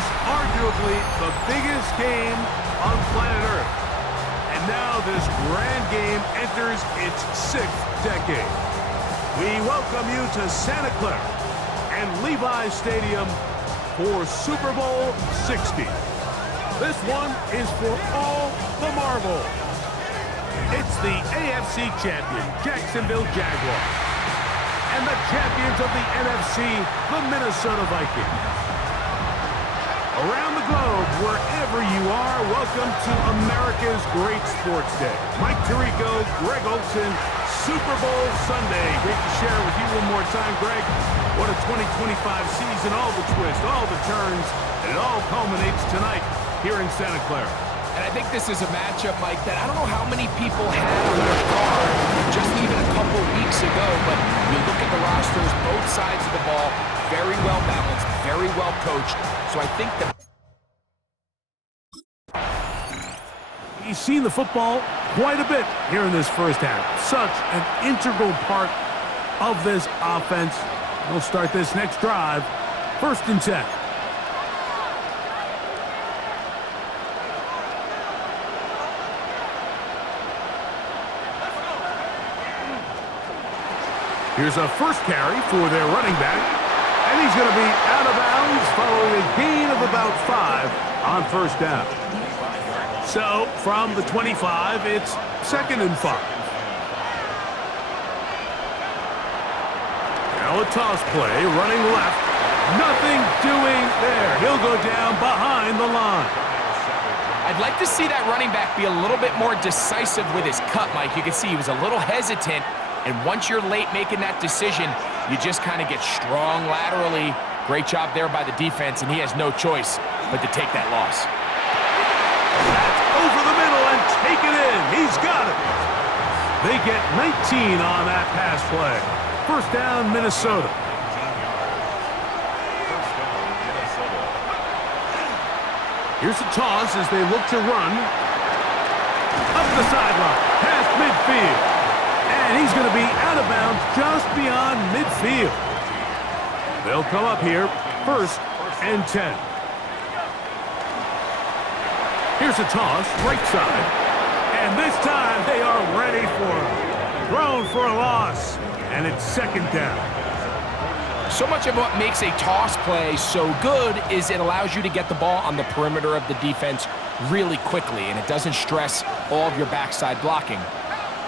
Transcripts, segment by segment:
is arguably the biggest game on planet Earth. And now this grand game enters its 6th decade. We welcome you to Santa Clara and Levi's Stadium for Super Bowl 60. This one is for all the marbles. It's the AFC champion, Jacksonville Jaguars, and the champions of the NFC, the Minnesota Vikings. Around the globe, wherever you are, welcome to America's Great Sports Day. Mike Tirico, Greg Olson, Super Bowl Sunday. Great to share with you one more time, Greg. What a 2025 season, all the twists, all the turns, and it all culminates tonight here in Santa Clara. And I think this is a matchup, Mike, that I don't know how many people had on their card just even a couple weeks ago, but you look at the rosters, both sides of the ball, very well balanced, very well coached. So I think that he's seen the football quite a bit here in this first half. Such an integral part of this offense. We'll start this next drive, 1st and 10. Here's a first carry for their running back, and he's going to be out of bounds following a gain of about 5 on 1st down. So from the 25, it's 2nd and 5. Now a toss play, running left. Nothing doing there. He'll go down behind the line. I'd like to see that running back be a little bit more decisive with his cut, Mike. You can see he was a little hesitant. And once you're late making that decision, you just kind of get strong laterally. Great job there by the defense, and he has no choice but to take that loss. That's over the middle and take it in. He's got it. They get 19 on that pass play. 1st down, Minnesota. Here's a toss as they look to run. Up the sideline, past midfield. And he's going to be out of bounds just beyond midfield. They'll come up here, 1st and 10. Here's a toss, right side. And this time they are ready for him. Thrown for a loss, and it's 2nd down. So much of what makes a toss play so good is it allows you to get the ball on the perimeter of the defense really quickly, and it doesn't stress all of your backside blocking.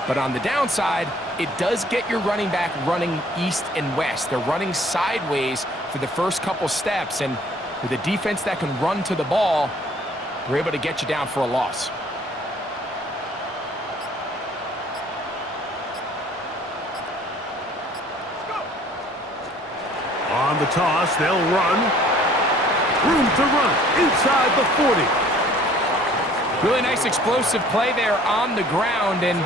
But on the downside, it does get your running back running east and west. They're running sideways for the first couple steps, and with a defense that can run to the ball, we're able to get you down for a loss. On the toss, they'll run. Room to run inside the 40. Really nice explosive play there on the ground, and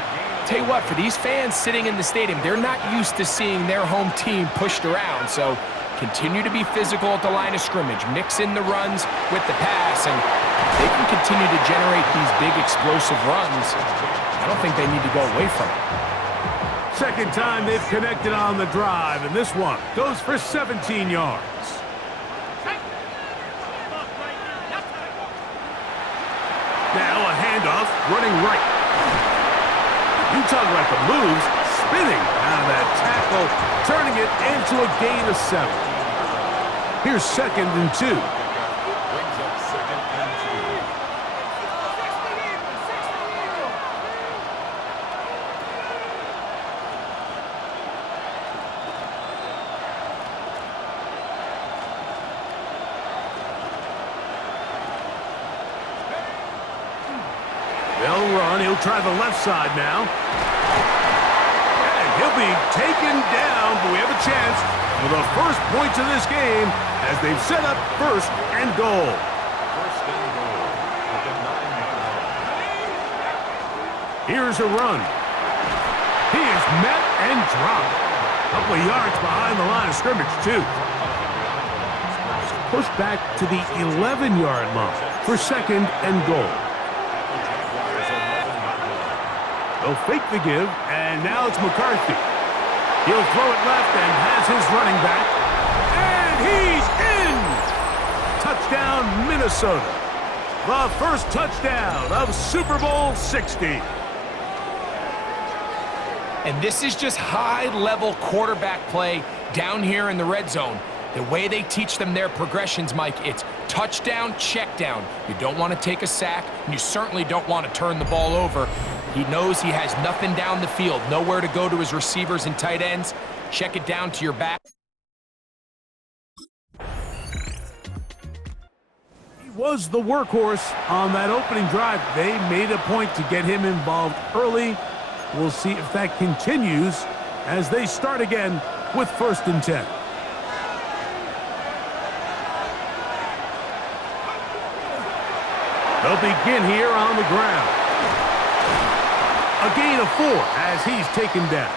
tell you what, for these fans sitting in the stadium, they're not used to seeing their home team pushed around. So continue to be physical at the line of scrimmage. Mix in the runs with the pass, and they can continue to generate these big explosive runs. I don't think they need to go away from it. 2nd time they've connected on the drive, and this one goes for 17 yards. Now a handoff, running right. You talk about the moves, spinning out of that tackle, turning it into a gain of 7. Here's 2nd and 2. They'll run. He'll try the left side now. And he'll be taken down, but we have a chance for the first points of this game as they've set up 1st and goal. Here's a run. He is met and dropped. A couple of yards behind the line of scrimmage, too. Pushed back to the 11-yard line for 2nd and goal. They'll fake the give, and now it's McCarthy. He'll throw it left and has his running back. And he's in! Touchdown, Minnesota. The first touchdown of Super Bowl 60. And this is just high-level quarterback play down here in the red zone. The way they teach them their progressions, Mike, it's touchdown, check down. You don't want to take a sack, and you certainly don't want to turn the ball over. He knows he has nothing down the field, nowhere to go to his receivers and tight ends. Check it down to your back. He was the workhorse on that opening drive. They made a point to get him involved early. We'll see if that continues as they start again with 1st and 10. They'll begin here on the ground. A gain of 4 as he's taken down.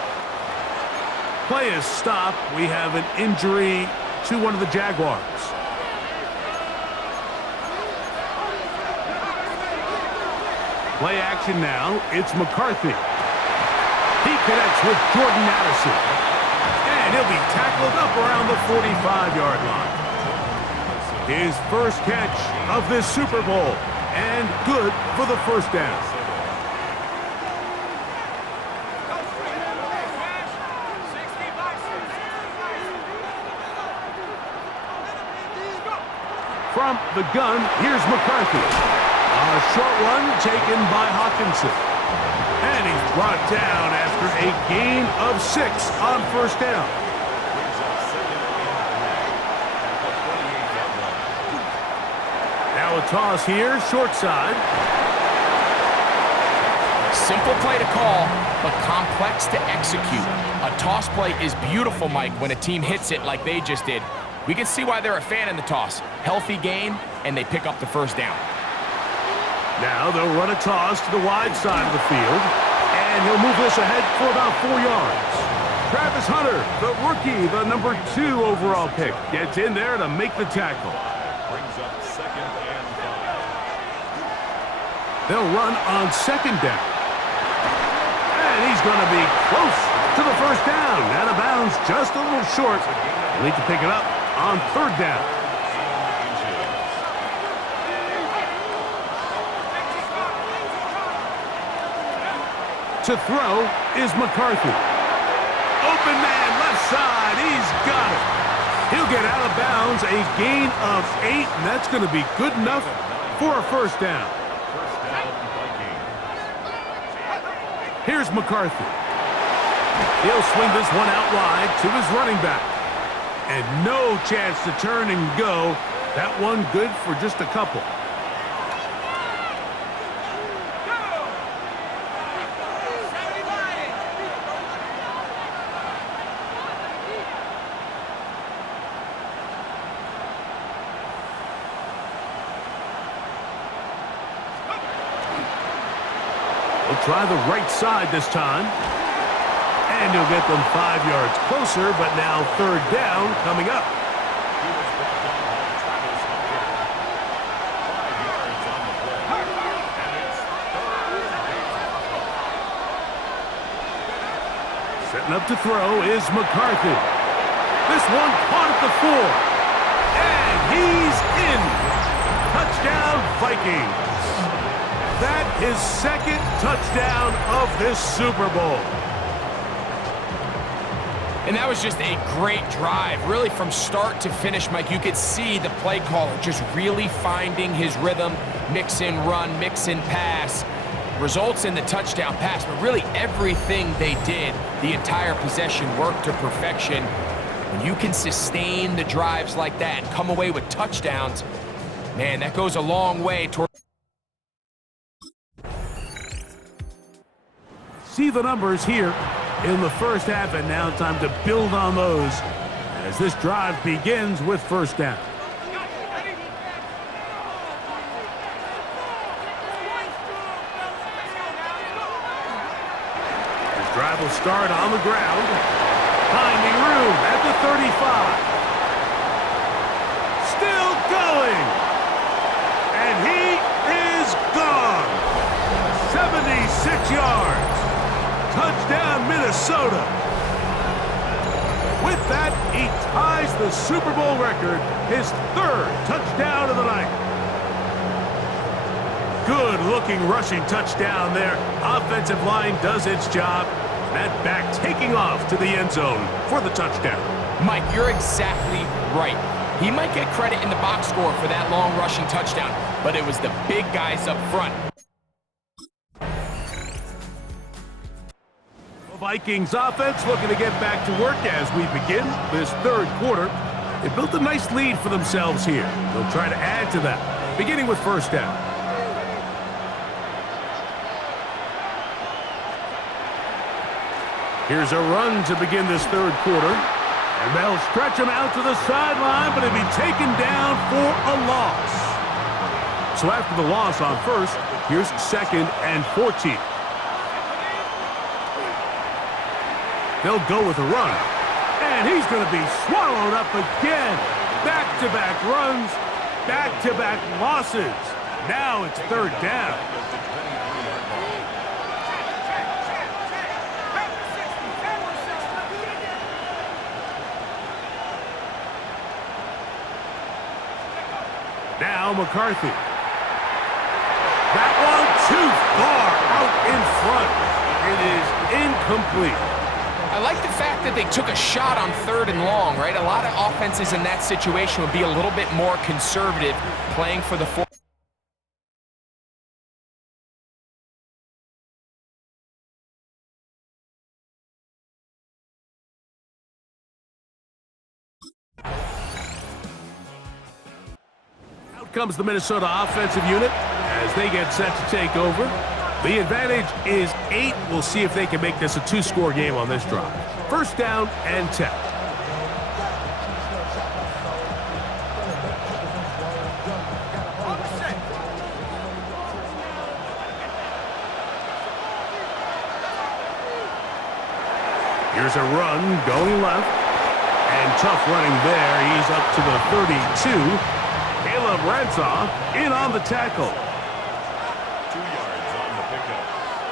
Play is stopped. We have an injury to one of the Jaguars. Play action now. It's McCarthy. He connects with Jordan Addison. And he'll be tackled up around the 45-yard line. His first catch of this Super Bowl. And good for the first down. From the gun, here's McCarthy. A short one taken by Hawkinson. And he's brought down after a gain of 6 on 1st down. Now a toss here, short side. Simple play to call, but complex to execute. A toss play is beautiful, Mike, when a team hits it like they just did. We can see why they're a fan in the toss. Healthy game, and they pick up the 1st down. Now they'll run a toss to the wide side of the field, and he'll move this ahead for about 4 yards. Travis Hunter, the rookie, the number 2 overall pick, gets in there to make the tackle. Brings up 2nd and 5. They'll run on 2nd down. And he's going to be close to the 1st down. Out of bounds, just a little short. They'll need to pick it up on 3rd down. To throw is McCarthy. Open man, left side. He's got it. He'll get out of bounds, a gain of 8, and that's going to be good enough for a 1st down. Here's McCarthy. He'll swing this one out wide to his running back. And no chance to turn and go. That one good for just a couple. He'll try the right side this time. And he'll get them 5 yards closer, but now 3rd down coming up. Setting up to throw is McCarthy. This one caught at the 4. And he's in. Touchdown, Vikings. That is 2nd touchdown of this Super Bowl. And that was just a great drive. Really, from start to finish, Mike, you could see the play caller just really finding his rhythm. Mix in run, mix in pass. Results in the touchdown pass, but really everything they did, the entire possession worked to perfection. When you can sustain the drives like that and come away with touchdowns, man, that goes a long way toward... See the numbers here in the first half, and now time to build on those as this drive begins with 1st down. This drive will start on the ground, finding room at the 35. Still going, and he is gone. 76 yards. Touchdown, Minnesota. With that, he ties the Super Bowl record, his 3rd touchdown of the night. Good-looking rushing touchdown there. Offensive line does its job. That back taking off to the end zone for the touchdown. Mike, you're exactly right. He might get credit in the box score for that long rushing touchdown, but it was the big guys up front. The Vikings offense looking to get back to work as we begin this third quarter. They built a nice lead for themselves here. They'll try to add to that, beginning with first down. Here's a run to begin this third quarter. And they'll stretch him out to the sideline, but he'll be taken down for a loss. So after the loss on first, here's 2nd and 14. They'll go with a run. And he's going to be swallowed up again. Back-to-back runs, back-to-back losses. Now it's third down. Now McCarthy. That one too far out in front. It is incomplete. I like the fact that they took a shot on 3rd and long, right? A lot of offenses in that situation would be a little bit more conservative, playing for the 4th. Out comes the Minnesota offensive unit as they get set to take over. The advantage is 8. We'll see if they can make this a 2-score game on this drive. First down and 10. Here's a run going left. And tough running there. He's up to the 32. Caleb Ransaw in on the tackle. 2 yards on the pickup.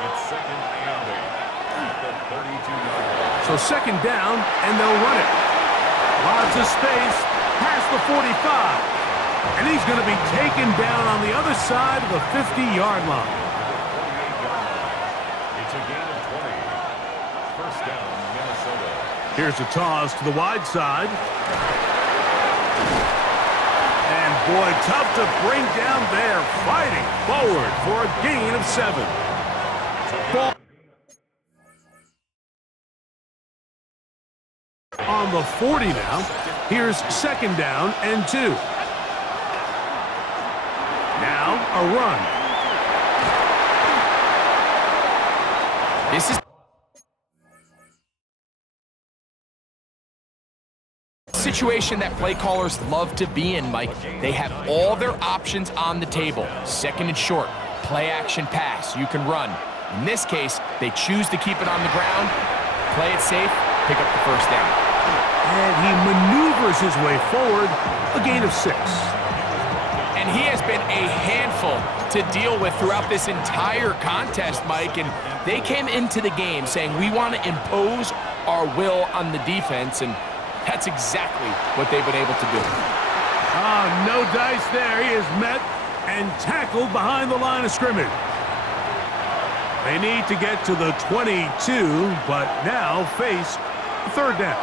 It's 2nd and 8 at the 32-yard line. So 2nd down, and they'll run it. Lots of space past the 45. And he's going to be taken down on the other side of the 50-yard line. 48-yard line. It's a gain of 20. First down, Minnesota. Here's a toss to the wide side. And boy, tough to bring down there. Fighting forward for a gain of 7. Ball on the 40 now. Here's 2nd down and 2. Now a run. This is situation that play callers love to be in, Mike. They have all their options on the table. 2nd and short, play action pass, you can run. In this case, they choose to keep it on the ground, play it safe, pick up the first down. And he maneuvers his way forward, a gain of 6. And he has been a handful to deal with throughout this entire contest, Mike. And they came into the game saying, we want to impose our will on the defense, and that's exactly what they've been able to do. No dice there. He is met and tackled behind the line of scrimmage. They need to get to the 22, but now face 3rd down.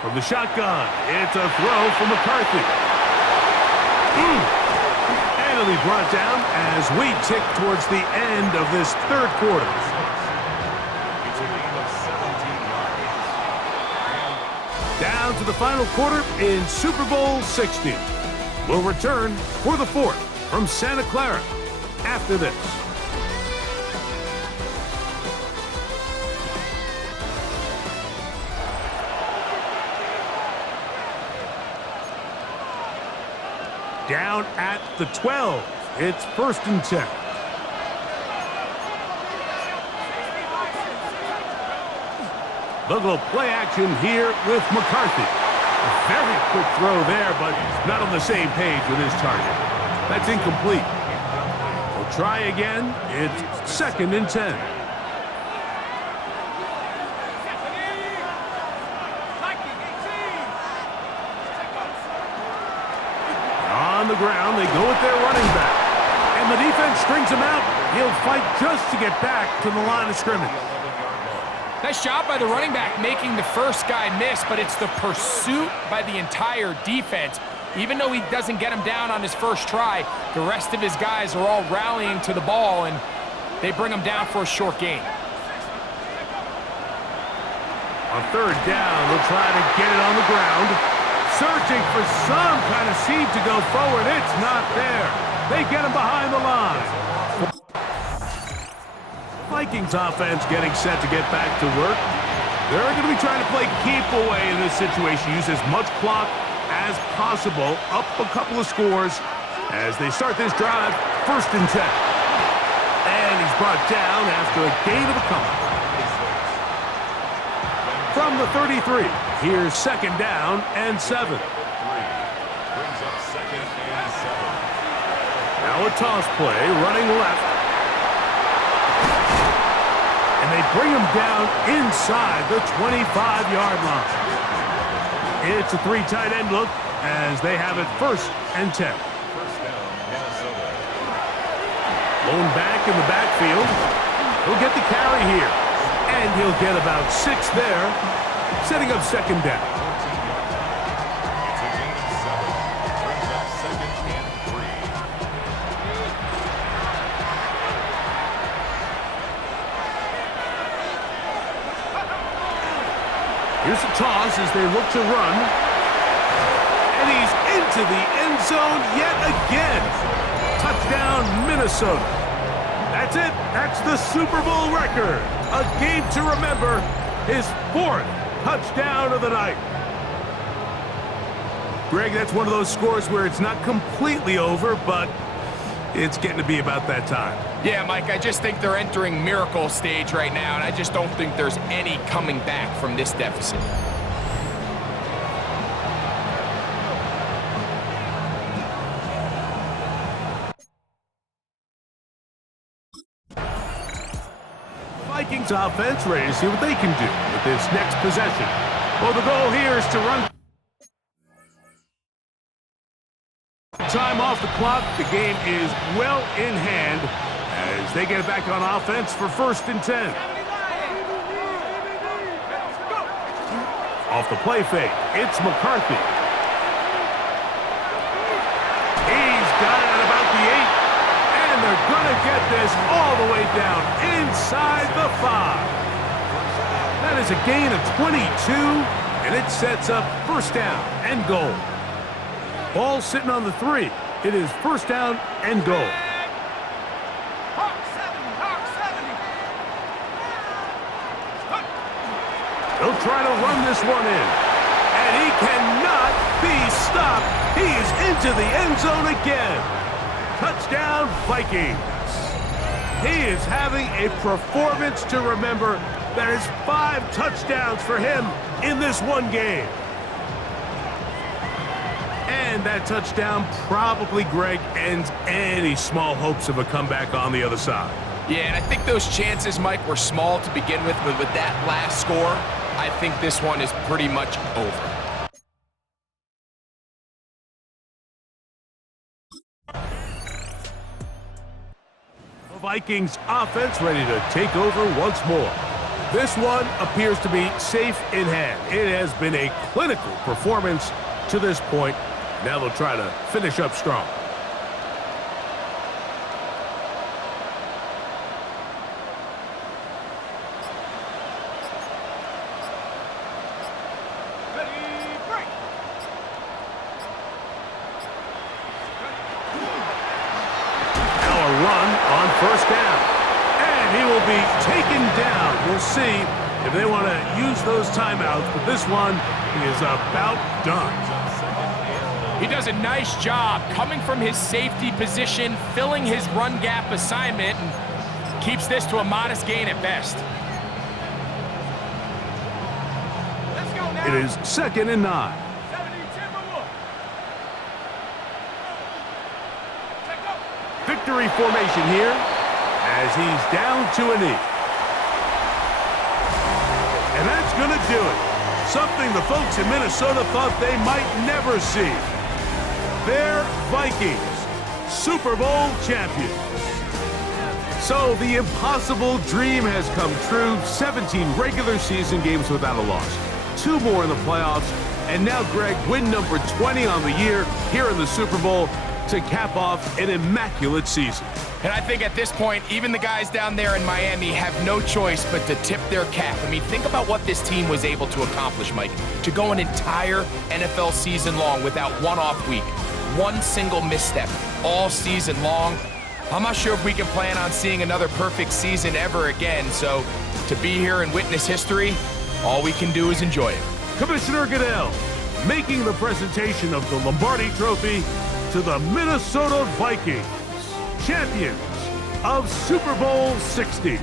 From the shotgun, it's a throw for McCarthy. And it'll be brought down as we tick towards the end of this third quarter. It's a gain of 17 yards. Down to the final quarter in Super Bowl 60. We'll return for the 4th from Santa Clara after this. Down at the 12. It's 1st and 10. They'll go play action here with McCarthy. A very quick throw there, but not on the same page with his target. That's incomplete. We'll try again. It's 2nd and 10. the ground. They go with their running back. And the defense strings him out. He'll fight just to get back to the line of scrimmage. Nice job by the running back making the first guy miss, but it's the pursuit by the entire defense. Even though he doesn't get him down on his first try, the rest of his guys are all rallying to the ball, and they bring him down for a short gain. On third down, they'll try to get it on the ground. Searching for some kind of seed to go forward. It's not there. They get him behind the line. Vikings offense getting set to get back to work. They're going to be trying to play keep away in this situation. Use as much clock as possible. Up a couple of scores as they start this drive. 1st and 10. And he's brought down after a gain of a couple. From the 33, here's 2nd down and 7. Brings up 2nd and 7. Now a toss play, running left. And they bring him down inside the 25-yard line. It's a 3 tight end look as they have it 1st and 10. 1st down, Minnesota. Lone back in the backfield. He'll get the carry here. And he'll get about 6 there, setting up 2nd down. It's a gain of 7. Brings up 2nd and 3. Here's a toss as they look to run. And he's into the end zone yet again. Touchdown, Minnesota. That's it. That's the Super Bowl record. A game to remember. His 4th touchdown of the night. Greg, that's one of those scores where it's not completely over, but it's getting to be about that time. Yeah, Mike, I just think they're entering miracle stage right now, and I just don't think there's any coming back from this deficit. Vikings offense ready to see what they can do with this next possession. Well, the goal here is to run. Time off the clock. The game is well in hand as they get it back on offense for 1st and 10. Off the play fake, it's McCarthy. He's got it at about the 8. And they're going to get this all the way down inside the 5. That is a gain of 22, and it sets up 1st down and goal. Ball sitting on the 3. It is 1st down and goal. They'll try to run this one in. And he cannot be stopped. He is into the end zone again. Touchdown, Vikings. He is having a performance to remember. That is 5 touchdowns for him in this one game. And that touchdown probably, Greg, ends any small hopes of a comeback on the other side. Yeah, and I think those chances, Mike, were small to begin with, but with that last score, I think this one is pretty much over. The Vikings offense ready to take over once more. This one appears to be safe in hand. It has been a clinical performance to this point. Now they'll try to finish up strong. Run on 1st down. And he will be taken down. We'll see if they want to use those timeouts, but this one is about done. He does a nice job coming from his safety position, filling his run gap assignment, and keeps this to a modest gain at best. It is 2nd and 9. Victory formation here as he's down to a knee. And that's going to do it. Something the folks in Minnesota thought they might never see. their Vikings, Super Bowl champions. So the impossible dream has come true. 17 regular season games without a loss. 2 more in the playoffs. And now, Greg, win number 20 on the year here in the Super Bowl to cap off an immaculate season. And I think at this point, even the guys down there in Miami have no choice but to tip their cap. I mean, think about what this team was able to accomplish, Mike. To go an entire NFL season long without one off week, one single misstep, all season long. I'm not sure if we can plan on seeing another perfect season ever again. So to be here and witness history, all we can do is enjoy it. Commissioner Goodell making the presentation of the Lombardi Trophy to the Minnesota Vikings, champions of Super Bowl 60.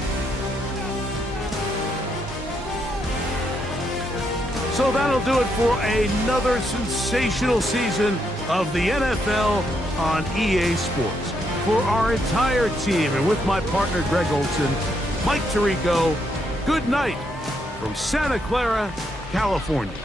So that'll do it for another sensational season of the NFL on EA Sports. For our entire team and with my partner Greg Olson, Mike Tirico, good night from Santa Clara, California.